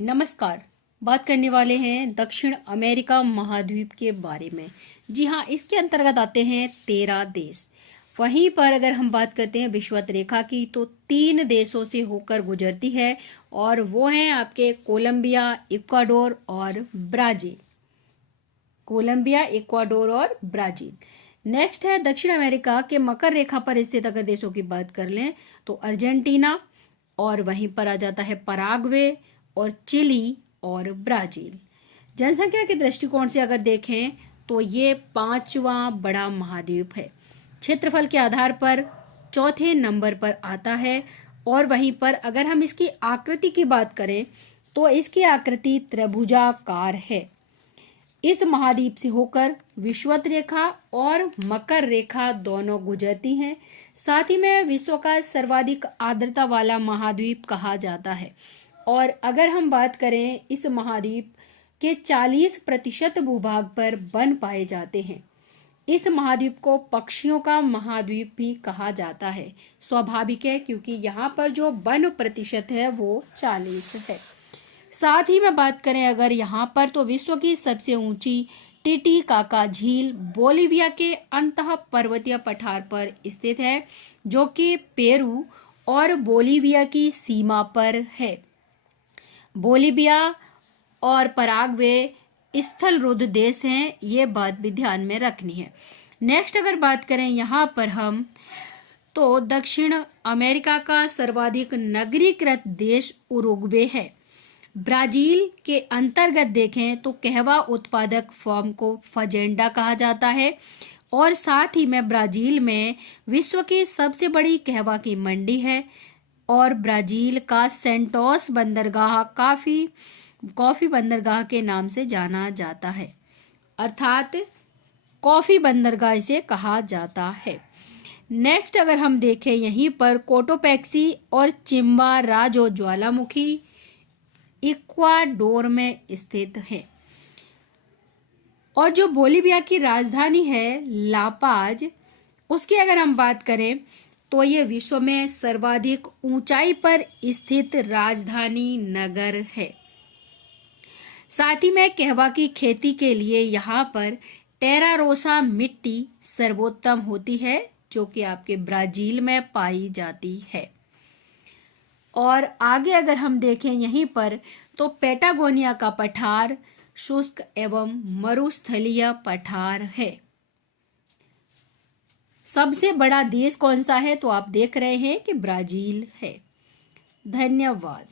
नमस्कार। बात करने वाले हैं दक्षिण अमेरिका महाद्वीप के बारे में। जी हाँ, इसके अंतर्गत आते हैं 13 देश। वहीं पर अगर हम बात करते हैं विषुवत रेखा की तो 3 देशों से होकर गुजरती है और वो हैं आपके कोलंबिया, इक्वाडोर और ब्राजील। कोलंबिया, इक्वाडोर और ब्राजील। नेक्स्ट है दक्षिण अमेरिका के मकर रेखा पर स्थित अगर देशों की बात कर लें तो अर्जेंटीना, और वहीं पर आ जाता है पराग्वे और चिली और ब्राजील। जनसंख्या के दृष्टिकोण से अगर देखें तो ये 5वां बड़ा महाद्वीप है। क्षेत्रफल के आधार पर चौथे नंबर पर आता है। और वहीं पर अगर हम इसकी आकृति की बात करें तो इसकी आकृति त्रिभुजाकार है। इस महाद्वीप से होकर विषुवत रेखा और मकर रेखा दोनों गुजरती हैं। साथ ही में विश्व का सर्वाधिक आर्द्रता वाला महाद्वीप कहा जाता है। और अगर हम बात करें इस महाद्वीप के 40% भूभाग पर वन पाए जाते हैं। इस महाद्वीप को पक्षियों का महाद्वीप भी कहा जाता है। स्वाभाविक है क्योंकि यहाँ पर जो वन प्रतिशत है वो 40 है। साथ ही में बात करें अगर यहाँ पर तो विश्व की सबसे ऊंची टिटिकाका झील बोलिविया के अंतः पर्वतीय पठार पर स्थित है, जो कि पेरू और बोलिविया की सीमा पर है। बोलिविया और पराग्वे स्थल रुद्ध देश हैं, ये बात भी ध्यान में रखनी है। नेक्स्ट अगर बात करें यहाँ पर हम तो दक्षिण अमेरिका का सर्वाधिक नगरीकृत देश उरुग्वे है। ब्राजील के अंतर्गत देखें तो कहवा उत्पादक फॉर्म को फजेंडा कहा जाता है। और साथ ही में ब्राजील में विश्व की सबसे बड़ी कहवा की मंडी है। और ब्राजील का सेंटोस बंदरगाह कॉफी बंदरगाह के नाम से जाना जाता है, अर्थात कॉफी बंदरगाह इसे कहा जाता है। नेक्स्ट अगर हम देखें यहीं पर कोटोपैक्सी और चिम्बाराजो ज्वालामुखी इक्वाडोर में स्थित है। और जो बोलिविया की राजधानी है लापाज, उसकी अगर हम बात करें तो ये विश्व में सर्वाधिक ऊंचाई पर स्थित राजधानी नगर है। साथ ही में कहवा की खेती के लिए यहाँ पर टेरारोसा मिट्टी सर्वोत्तम होती है, जो कि आपके ब्राजील में पाई जाती है। और आगे अगर हम देखें यहीं पर तो पेटागोनिया का पठार शुष्क एवं मरुस्थलीय पठार है। सबसे बड़ा देश कौन सा है तो आप देख रहे हैं कि ब्राजील है। धन्यवाद।